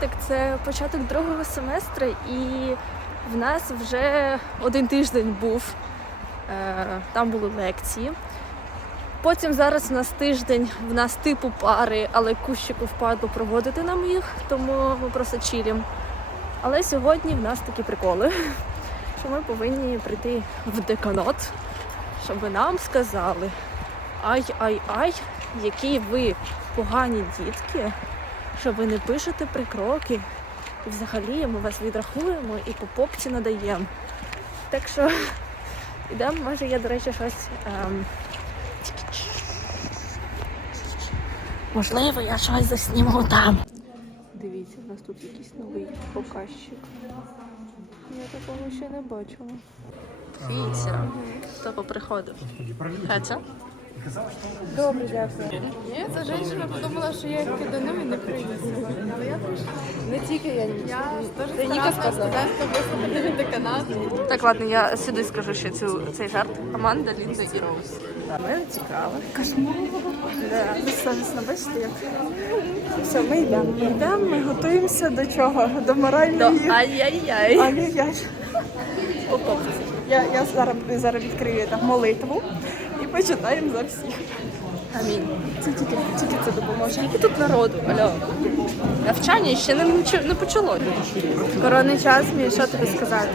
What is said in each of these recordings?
привітик! Це початок другого семестру, і в нас вже один тиждень був. Е, Там були лекції. Потім зараз у нас тиждень, в нас типу пари, але кущику впадло проводити нам їх, тому ми просто чилім. Але сьогодні в нас такі приколи, що ми повинні прийти в деканат, щоб нам сказали ай-ай-ай, які ви погані дітки, що ви не пишете прикроки. І взагалі ми вас відрахуємо і по попці надаємо. Так що йдемо, може я, до речі, щось. Ем... Можливо, я щось засніму там. Дивіться, у нас тут якийсь новий показчик. Я такого ще не бачила. Дивіться, хто поприходив. Катя? Добре, дякую. Ні, ця жінка подумала, що я їх кидану і не прийду сьогодні. Але я прийшла. Не тільки я. Я дуже Ніка старатна студентка. Так, ладно, я сюди скажу ще цю, цей жарт. Аманда, Лінда і Роуз. Ми цікаво. Кошмар. Да. Бачите, як? Все, ми йдемо. Ми йдемо, ми готуємося до чого? До моральної. До ай-яй-яй. Ай-яй-яй. Я, я зараз, зараз відкрию там молитву і почитаємо за всіх. Амінь. Це тільки, тільки це допоможе. Скільки тут народу, алло? Навчання ще не, не почало. Коронний час, мій, що тобі сказати?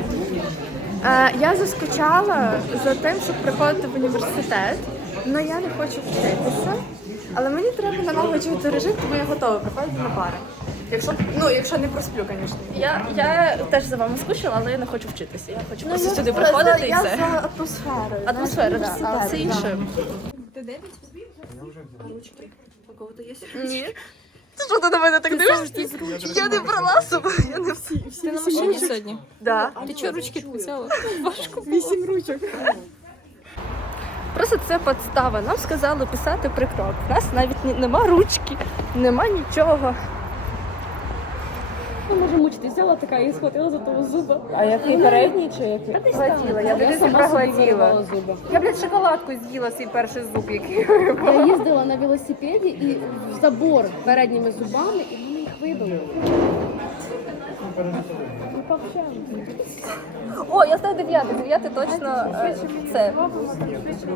Е, я заскучала за тим, щоб приходити в університет, але я не хочу вчитися. Але мені треба налагоджувати режим, тому я готова приходити на пари. Якщо, ну, якщо не просплю, звісно. Я, я теж за вами скучила, але я не хочу вчитися. Я хочу просто сюди за- приходити за- і я все. за атмосферою. Атмосфера, це, да, це да. інше. Ні. Що ти на мене так дивишся? Я не брала з собою, я не всі. Ти на машині сьогодні? Да. Ти чого ручки взяла? Вісім ручок. Просто це подстава. Нам сказали писати прикрок. У нас навіть нема ручки, нема нічого. Ну, може мучитись, взяла така і схватила за того зуба. А який передній чи який? Проглотила, я десь проглотила. Я, блядь, шоколадку з'їла свій перший зуб, який Я їздила на велосипеді і в забор передніми зубами, і вони їх вибили. О, я знаю дев'яте. Дев'яте точно е, це.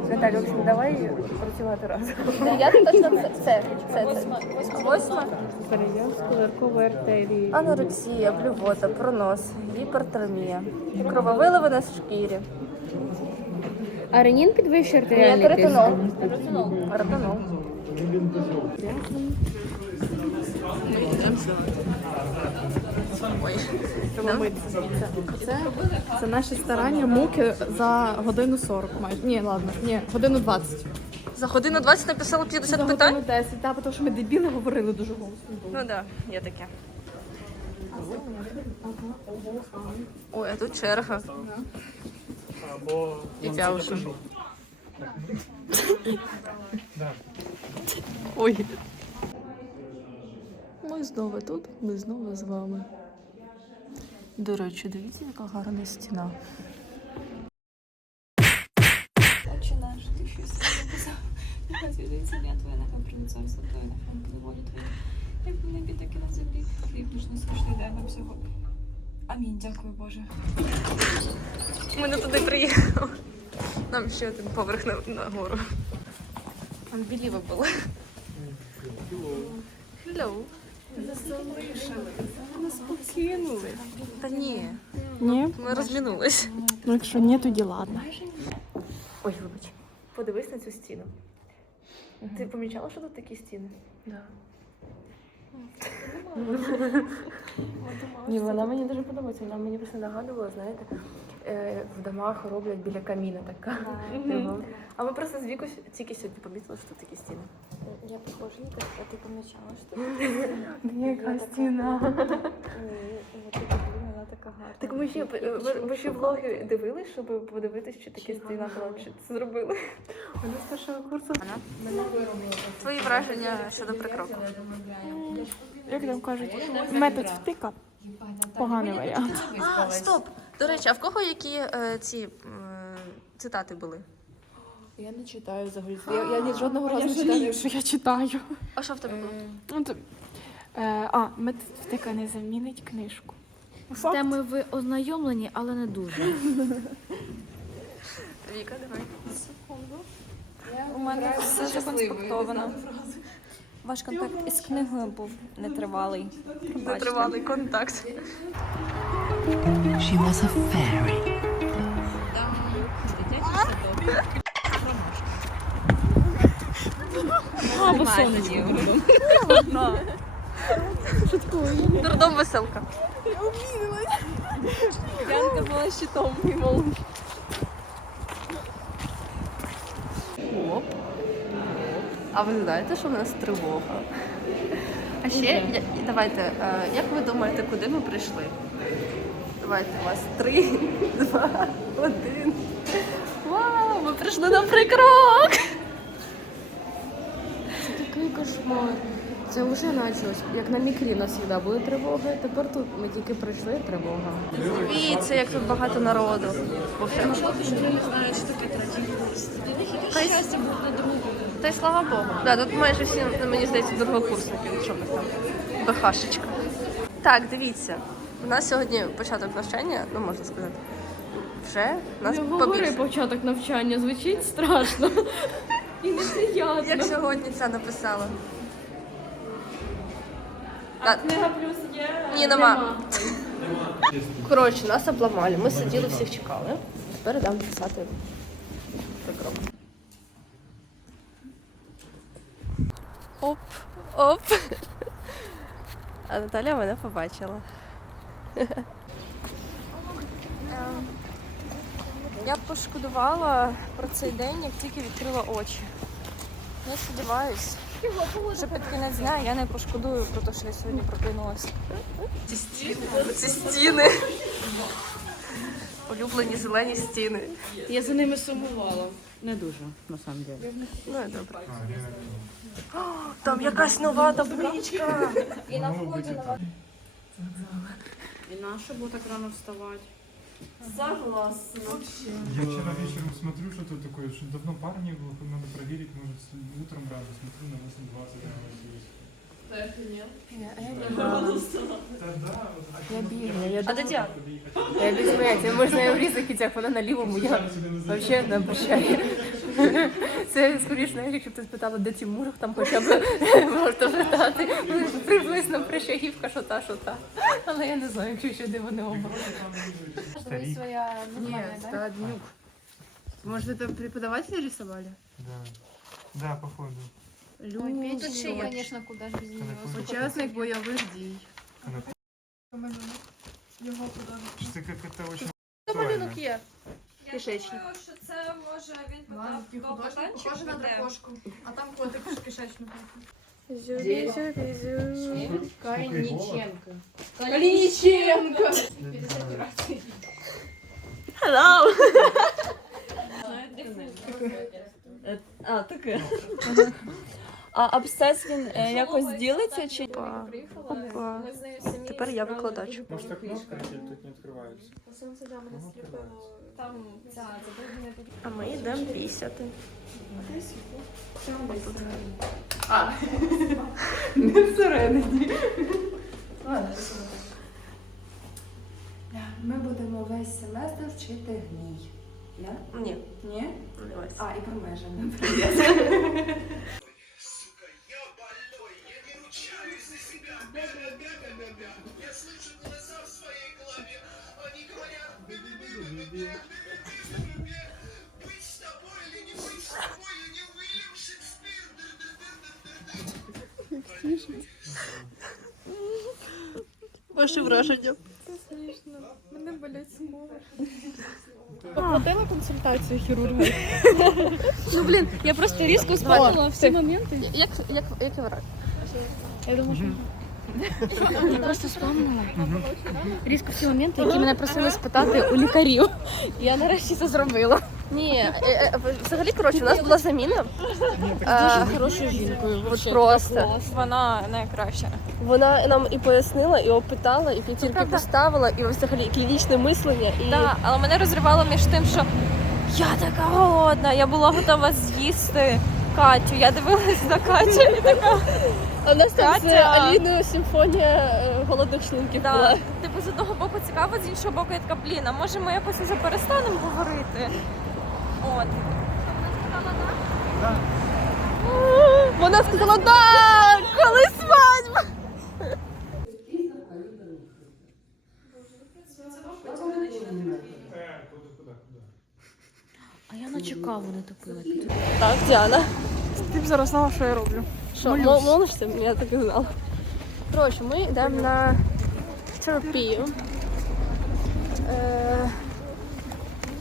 Наталя, в общем, давай працювати разом. Дев'яте точно це. Це. це, це. Восьма. Перейдемо з артерії. Анорексія, блювота, пронос, гіпертермія, крововиливи на шкірі. А ренін підвищує артеріальний тиск? кератинол. Кератинол. Ой. Це, це наші старання, муки за годину 40 майже. Ні, ладно, ні, годину 20. За годину 20 написала 50 За питань? годину 10, так, тому що ми дебіли говорили дуже голосно. Ну так, да, є таке. Ой, а тут черга. І тяуша. Ой. Ми знову тут, ми знову з вами. До речі, дивіться, яка гарна стіна. Ти нехай Твоє. Як небі, так і на землі. Хліб насущний дай. Амінь, дякую Боже. Ми не туди приїхали. Нам ще один поверх на, на гору. Там біліво було. Hello. Нас покинули. Та ні, Ні? ми розмінулись. Ну, якщо ні, тоді ладно. Ой, вибач. Подивись на цю стіну. Ти помічала, що тут такі стіни? Да. Ні, вона мені дуже подобається. Вона мені просто нагадувала, знаєте, в домах роблять біля каміна така. А ми просто з віку тільки сьогодні помітили, що тут такі стіни. Я похожа на те, а ти помічала, що Яка стіна. вона така гарна. Так ми ще е, ви, ще влоги дивились, щоб подивитись, чи такі стіна була, чи це зробили. Вона з першого курсу. Твої враження щодо прикроку. Як там кажуть, метод втика. Поганий варіант. А, стоп! До речі, а в кого які е, ці е, цитати були? Я не читаю взагалі. Я, я ні жодного разу Я не читаю. що я читаю. А що в тебе було? Ну, то, Е, а, методика не замінить книжку. З темою ви ознайомлені, але не дуже. Віка, давай. У мене все законспектовано. Ваш контакт із книгою був нетривалий. Пробачте. Нетривалий контакт. She was a fairy. Дурдом веселка. Янка була щитом мол. Оп. А ви знаєте, що в нас тривога? А ще я- давайте, е, як ви думаєте, куди ми прийшли? Давайте у вас три, два, один. Вау! Ми прийшли на прикрок! Це такий кошмар. Це вже почалось. Як на мікрі нас завжди були тривоги, тепер тут ми тільки прийшли тривога. Дивіться, як тут багато народу. Вовсякому. Та й, та й слава Богу. Да, тут майже всі, мені здається, другокурсники, якщо ми там БХшечка. Так, дивіться. У нас сьогодні початок навчання, ну можна сказати. Вже нас побільше. початок навчання, звучить страшно. І неприємно. Як сьогодні це написала? А книга плюс є? Ні, нема. Коротше, нас обламали. Ми сиділи, всіх чекали. Тепер йдемо писати прикрок. Оп, оп. А Наталя мене побачила. Я пошкодувала про цей день, як тільки відкрила очі. Я сподіваюсь, що під кінець дня я не пошкодую про те, що я сьогодні прокинулася. Ці стіни. Ці стіни. Улюблені зелені стіни. Я за ними сумувала. Не дуже, на самом деле. Ну і добре. О, там якась нова табличка. І нащо було так рано вставати? Я вчера вечером смотрю, что тут такое, что давно пар не было, надо проверить, может, с- утром рано смотрю на 8.20 рано А де Діана? Я без поняття, можна і в різних кітях, вона на лівому, я взагалі не обращаю. Це скоріше, знаєш, якщо б ти спитала, де Тимур, там хоча б можна питати. Приблизно прищагівка, що та, що та. Але я не знаю, якщо ще де вони оба. Старик. Ні, Стаднюк. Може, це преподавателі рисували? Да. Да, походу. Люд. Звісно, куди ж без нього. Учасник бойових дій. Что как это очень Малюнок є. Кишечник. що це може він питав до Похоже на дракошку. А там котик в кишечнику. Калініченко. Калініченко! Hello! А, таке. А абсцес він е, якось ділиться чи. Опа. Опа. Тепер я викладач. Может, окно открыть, или тут не открывается? Там ця забруднена А ми йдемо пісяти. А, Не всередині. Ми будемо весь семестр вчити гній. Да? Ні, Ні? не. А, і про межі. Ваше враження. Мене болять скули. Оплатила консультацію хірурга. Ну блін, я просто різко вспомнила всі моменти. Як, як, як враг? Я думаю, що Я просто вспомнила різко всі моменти, які мене просили спитати у лікарів. Я нарешті це зробила. Ні, е, е, взагалі, коротше, у нас була заміна. Дуже Е, хорошою жінкою. От просто. Вона найкраща. Вона нам і пояснила, і опитала, і п'ятірки поставила, і взагалі клінічне мислення. І Так, але мене розривало між тим, що я така голодна, я була готова з'їсти Катю. Я дивилась на Катю і така. А у нас там з Катя. Аліною симфонія е, голодних шлунків Да. Типу, з одного боку цікаво, з іншого боку, я така, блін, а може ми якось уже перестанемо говорити? От. Вона сказала, так, коли свадьба. Наче каву не топила. Так, Діана. Ти б зараз знала, що я роблю. Що, мол- молишся? Я так і знала. Коротше, ми йдемо на терапію. Е,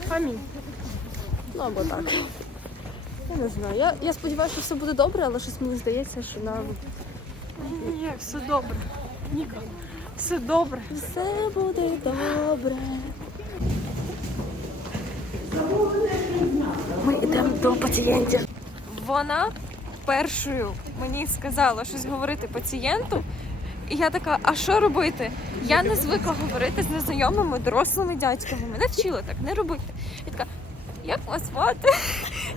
Амінь. ну або так. Я не знаю. Я, я сподіваюся, що все буде добре, але щось мені здається, що нам Ні, все добре. Ніка, все добре. все буде добре. Ми йдемо до пацієнтів. Вона першою мені сказала щось говорити пацієнту. І я така, а що робити? Я не звикла говорити з незнайомими дорослими дядьками. Мене вчили так не робити. Я така, як вас звати?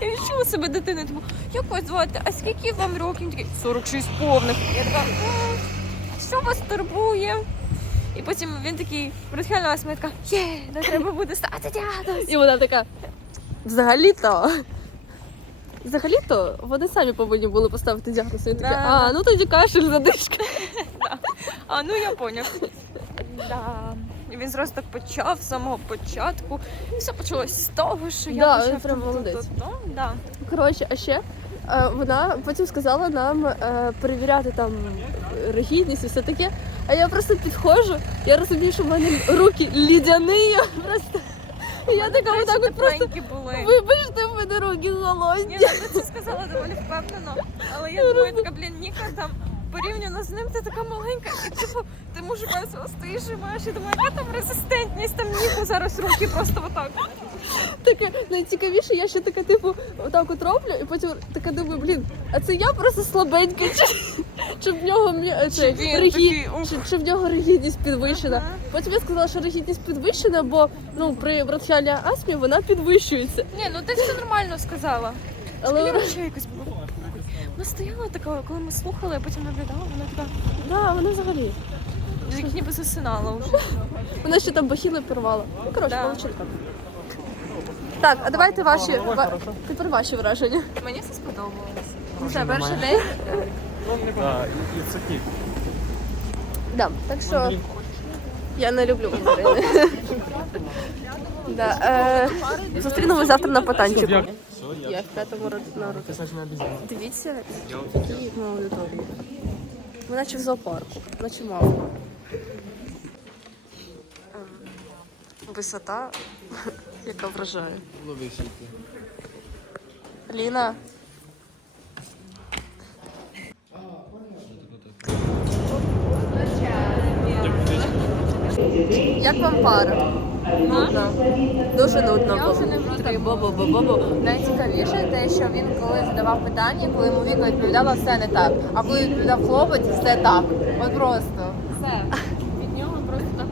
Я відчула себе дитиною. Тому, як вас звати? А скільки вам років? Він такий 46 повних. Я така, «М, що вас турбує? І потім він такий розхилювався, мене така, є, не треба буде стати дядось. І вона така. Взагалі-то. Взагалі-то вони самі повинні були поставити діагноз. Така, Да, а, ну тоді кашель, задишка. А ну я поняв. Да. І Він зразу так почав з самого початку. І все почалось з того, що я Да, почав прям тут, молодець. тут, тут. Да. Коротше, а ще е, вона потім сказала нам е, перевіряти там ригідність і все таке. А я просто підходжу, я розумію, що в мене руки лідяні. Просто. І я така отак от просто. Були. Вибачте, в мене руки Ні, голодні. ну ти це сказала доволі впевнено. Але я думаю, така, блін, Ніка там порівняно з ним ти така маленька, і типу, ти мужика свого стоїш і маєш, і думаю, яка там резистентність, там Ніку зараз руки просто отак. Таке найцікавіше, я ще таке, типу, отак от роблю, і потім така думаю, блін, а це я просто слабенька, чи, чи в нього м'я- чи, він регі- такий, ух. чи, чи в нього ригідність підвищена. Потім я сказала, що ригідність підвищена, бо ну при бронхіальній астмі вона підвищується. Ні, ну ти все нормально сказала. Але ще якось було. Вона стояла така, коли ми слухали, а потім наглядала, вона така, да, вона взагалі. як ніби засинала вже. Вона ще там бахіли порвала. Ну коротше, Да. молодчинка. Так, а давайте ваші ва- тепер ваші враження. Мені все сподобалось. Ну, це перший день. Так, і це. Да, так що я не люблю мандарини. да, е, зустрінемось завтра на потанчику. Я в п'ятому році на році. Дивіться, які ми аудиторії. Ми наче в зоопарку, наче мавка. Висота, яка вражає. Ліна. Як вам пара? Нудно. Дуже нудно Я вже не врутий бобо-бобо. Найцікавіше те, що він коли задавав питання, коли йому Віка відповідала, все не так. А коли відповідав хлопець, все так. От просто. Все. Від нього просто так.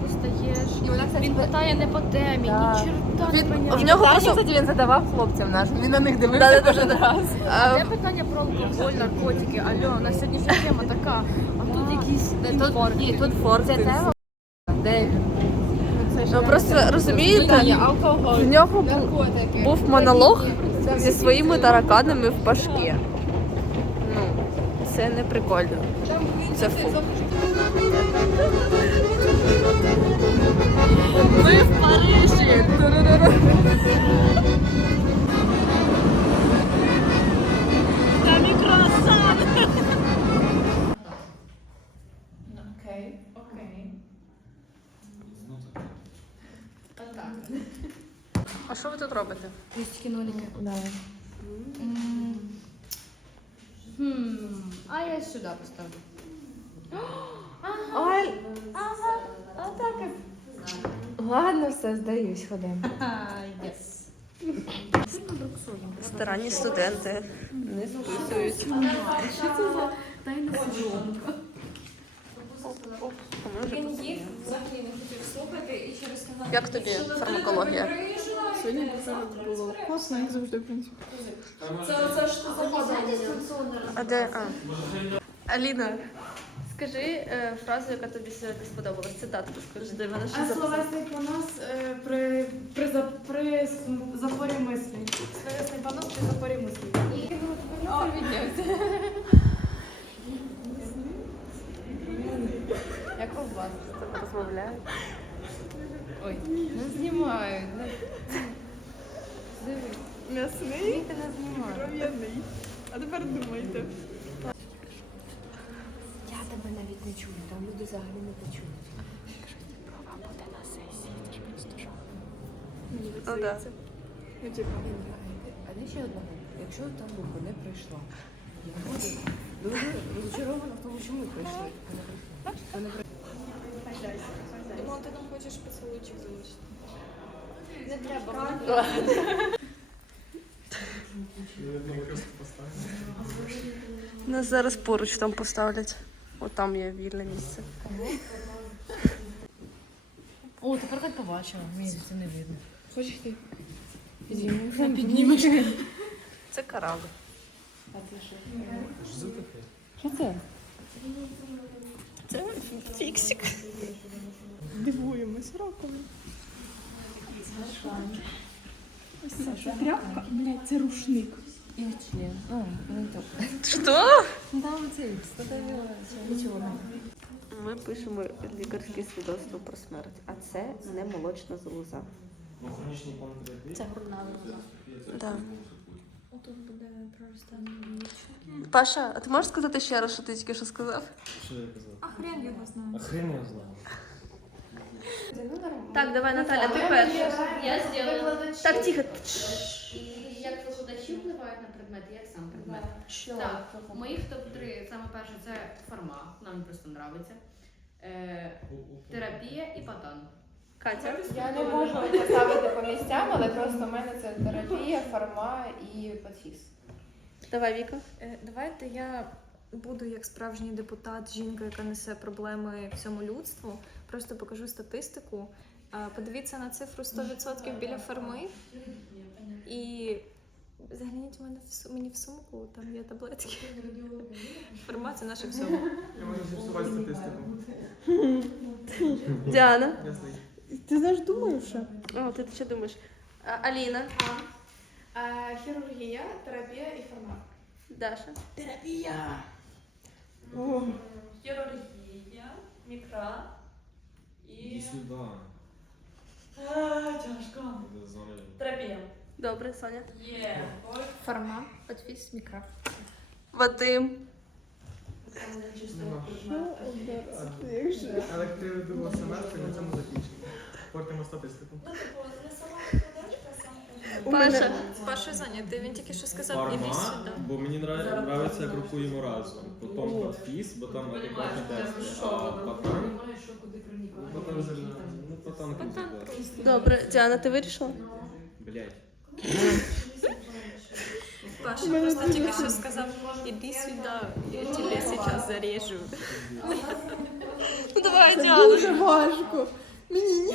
І вона, кстати, Він питає не по темі, Да. ні черта не Він, понятно. в нього Питання, просто... кстати, він задавав хлопцям нашим. Він на них дивився Да-да-да. кожен раз. А, Де питання про алкоголь, наркотики, альо, на сьогоднішня тема така, а тут якісь Тут, ні, тут форт. Це тема. Ну просто розумієте, в нього був, був монолог зі своїми тараканами в башки. Ну, це не прикольно. Це фу. Ми в Парижі. А що ви тут робите? Есть кинолики. Да. А я сюда поставлю. Ладно, все, здаюсь, ходимо. Yes. Старанні студенти не списують. Тайна съемка. Він їх взагалі не хотів слухати і через канал. Як тобі фармакологія? Сьогодні було класно, як завжди, в принципі. А де? А. Аліна, скажи е, фразу, яка тобі сьогодні сподобалась. Цитату скажи, де мене ще записано. Словесний понос е, при, при, за- при с- запорі мислі. Словесний понос при запорі мислі. Як у вас? Розмовляю. Ой, не знімаю. Не... Диви, М'ясний, ти не знімаю. кров'яний. А тепер думайте. Я тебе навіть не чую, там люди взагалі не почують. Ну, да. А де ще одна? Якщо там не прийшла, я буду дуже розчарована в тому, що ми прийшли. прийшли. Думала, ти там хочеш поцілуйчик залишити. Не треба. Нас зараз поруч там поставлять. От там є вільне місце. О, тепер так побачила. Мені це не видно. Хочеш ти? Піднімеш. Це корабль. Що це? Це фіксик. Дивуємось роком. Ось це тряпка, блядь, це рушник. І член. А, ну так. Що? Там цей. Нічого не. Ми пишемо лікарське свідоцтво про смерть, а це не молочна залоза. Це грудна Да. Паша, а ти можеш сказати ще раз, що ти тільки що сказав? Що я казав? А хрен його знає. А хрен я знаю. Так, давай, Наталя, ти перша. Я зробила. Так, тихо. Як викладачі впливають на предмети, як сам предмет? Так, моїх топ-3 саме перше це форма, нам просто подобається. Е, терапія і патан. Катя. Я не можу поставити по місцям, але просто в мене це терапія, форма і подфіс. Давай, Віка. Е, Давайте я буду як справжній депутат, жінка, яка несе проблеми всьому людству. Просто покажу статистику. Е, Подивіться на цифру 100% біля ферми. І загляніть в мене в мені в сумку, там є таблетки. Ферма це наше все. Я можу зіпсувати статистику. Діана. Ти знаєш, думаю, що? О, ти що думаєш? А, Аліна. Хірургія, терапія і форма. Даша. О, Хірургія, мікра Иди сюда. тяжко. Это зона. Терапія. Добре, Соня. Форма, подфіс, мікро. Вадим. Але ти думала семестр, на цьому закінчимо. Портимо статистику. Паша. Паша зайнятий, він тільки що сказав, іди Форма, сюди. бо мені нрав- нравиться, як рахуємо разом. Потім подфіс, бо там адекватні тести. А патан, Потім вже ну патан крутий, Добре, Діана, ти вирішила? Блять. Паша просто тільки що сказав, іди сюди, я тебе зараз зарежу. Ну давай, Діана. Дуже важко. Мені ні.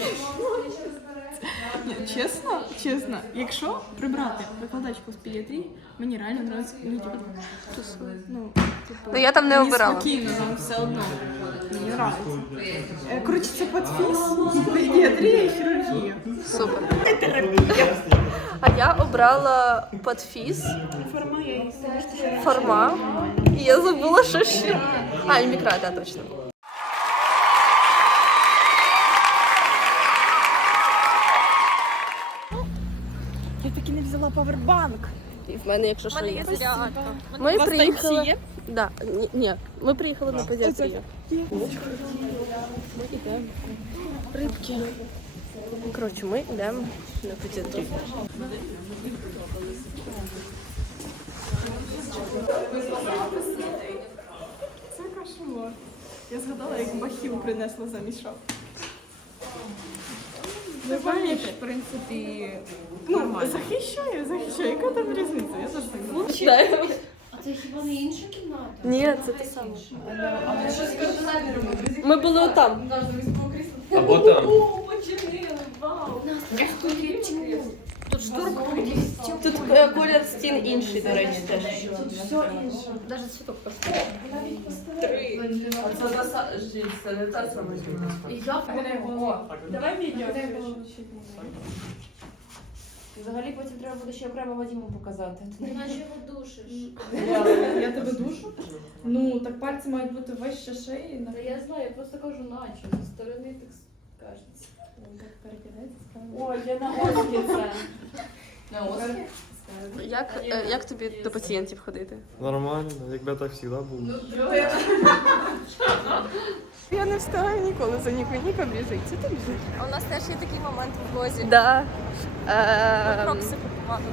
Ні, чесно, чесно, якщо прибрати викладачку з педіатрії, мені реально нравиться ну, типу, ну, типу, Ну я там не мені обирала. спокійно, нам все одно. Мені нравиться. Е, Коротше, це подфіс, педіатрія і хірургія. Супер. А я обрала подфіс, Форма я її форма. І я забула, що ще. А, і мікра, да, точно. Павербанк. І в мене, якщо що, є. Ми приїхали. Да, ні, ні, ми приїхали на педіатрію. Рибки. Коротше, ми йдемо на педіатрію. Це кошмар. Я згадала, як бахіл принесла замість шапки. Ви знаєш, в принципі, ну, захищаю, захищаю. Яка там різниця? Я теж так думаю. А це хіба не інша кімната? Ні, це те саме. Ми були отам. Або там. Тут шторка. Тут е, колір стін інший, до речі, теж. Навіть цвіток поставив. Взагалі потім треба буде ще окремо Вадиму показати. Наче його душиш. Я тебе душу? Ну, так пальці мають бути вище шиї. Та я знаю, я просто кажу наче. Зі сторони так кажеться. Ой, я на оські це. На Оскар? Як, е, як тобі до пацієнтів ходити? Нормально, якби так завжди було. Я не встигаю ніколи за Ніко. Ніко біжить. Це ти біжить. У нас теж є такий момент в влозі. Да. Е, Крокси купувати.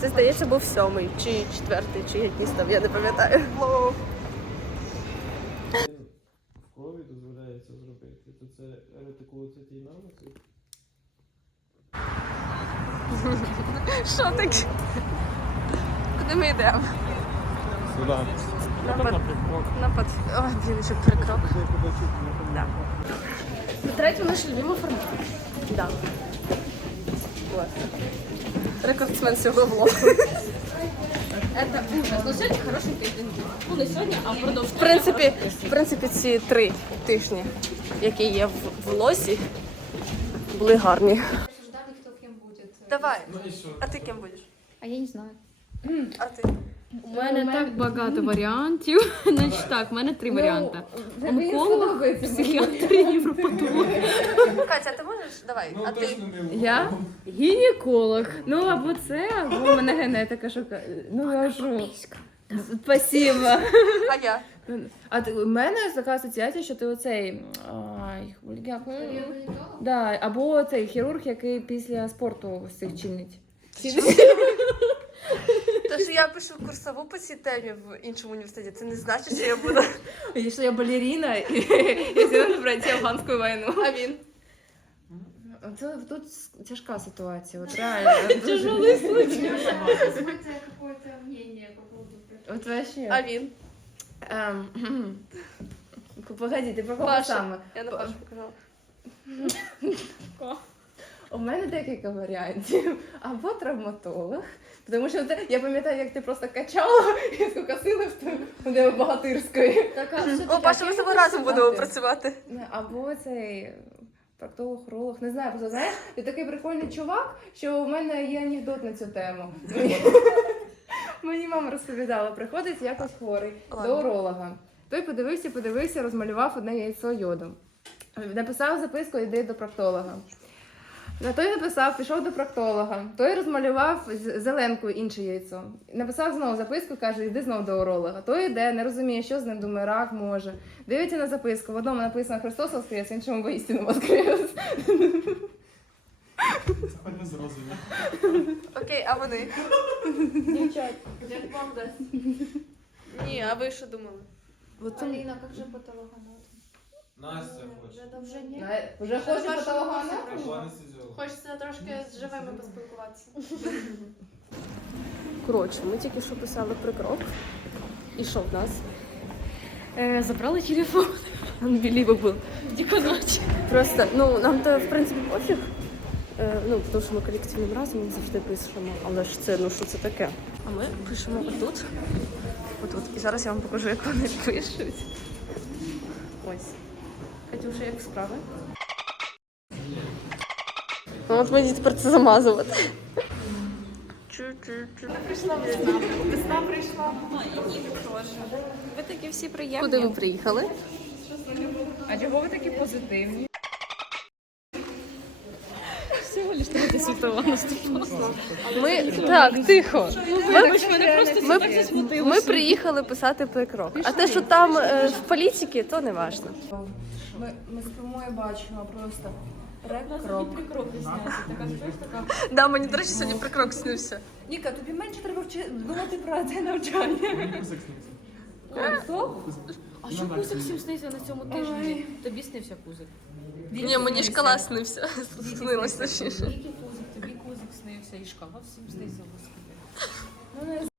це, здається, був сьомий, чи четвертий, чи якийсь там, я не пам'ятаю. В крові дозволяється зробити, то це ретикулоцитий наносик. Що таке? Куди ми йдемо? Сюди. Напад. Напад. Ой, блін, ще прикрок. Да. На третьому наш любимий формат. Да. Вот. Рекордсмен цього влогу. Это ужас. Ну сьогодні хорошенький день. Ну не сьогодні, а впродовж. В принципі, в принципі, ці три тижні, які є в влозі, були гарні. Обсуждали, кто кем будет. Давай. А ти ким будеш? А я не знаю. А ти? У мене так багато варіантів. Значить так, в мене три варіанти. Онколог, психіатр і невропатолог. Катя, ти можеш? Давай. А ти? Я гінеколог. Ну або це, або в мене генетика шока. Ну я ж. Спасибо. А я? А ти, у мене така асоціація, що ти оцей. Ай, як, дякую. Да, або цей хірург, який після спорту всіх чинить. Тож я пишу курсову по цій темі в іншому університеті. Це не значить, що я буду. І що я балерина і, сьогодні афганську війну. А він? Це тут тяжка ситуація, от реально. Тяжелый случай. какое-то мнение От вообще. А він? Ем, Погоди, ти про кого Паша. саме? Я на Пашу показала. У мене декілька варіантів. Або травматолог. Тому що це- я пам'ятаю, як ти просто качала і скільки сили в тебе- в тебе богатирської. О, Паша, ми з тобою разом будемо працювати. Не, Або цей проктолог, уролог, не знаю, просто знаєш, ти такий прикольний чувак, що в мене є анекдот на цю тему. Мені мама розповідала, приходить якось хворий до уролога. Той подивився, подивився, розмалював одне яйцо йодом. Написав записку, йди до проктолога. На той написав, пішов до проктолога. Той розмалював з- зеленкою інше яйцо. Написав знову записку, каже, йди знову до уролога. Той йде, не розуміє, що з ним думає, рак може. Дивиться на записку. В одному написано Христос Воскрес, в іншому воістину Воскрес. Це не зрозуміло. Окей, а вони? Дівчат, як вам дасть? Ні, а ви що думали? Алина, как же патологоанатом? Настя хоче. Уже нет? Вже хоче патологоанатом? Хочеться трошки з живими поспілкуватися. Коротше, ми тільки що писали прикрок. І що в нас? Е, забрали телефон. Unbelievable. Дико ночі. Просто, ну, нам то, в принципі, пофіг. Е, ну, тому що ми колективним разом завжди пишемо. Але ж це, ну що це таке? А ми пишемо отут. Отут. І зараз я вам покажу, як вони пишуть. Ось. Катюша, як справи? Ну, от мені тепер це замазувати. Чу-чу-чу. Весна прийшла. Ви такі всі приємні. Куди ви приїхали? А чого ви такі позитивні? Ми так, тихо. Вибач, мене просто Ми, ми, ми приїхали писати прикрок. А те, що там е, в політиці, то не важно. Ми, ми спимо і бачимо просто рек-крок. Да, мені, до речі, сьогодні прикрок снився. Ніка, тобі менше треба вчи... думати про це навчання. А що кусик Всім снився на цьому тижні. Тобі снився кузик. Ні, мені снився. Снилось точніше. Тільки кузик, тобі кузик снився і шкала всім снився, господи.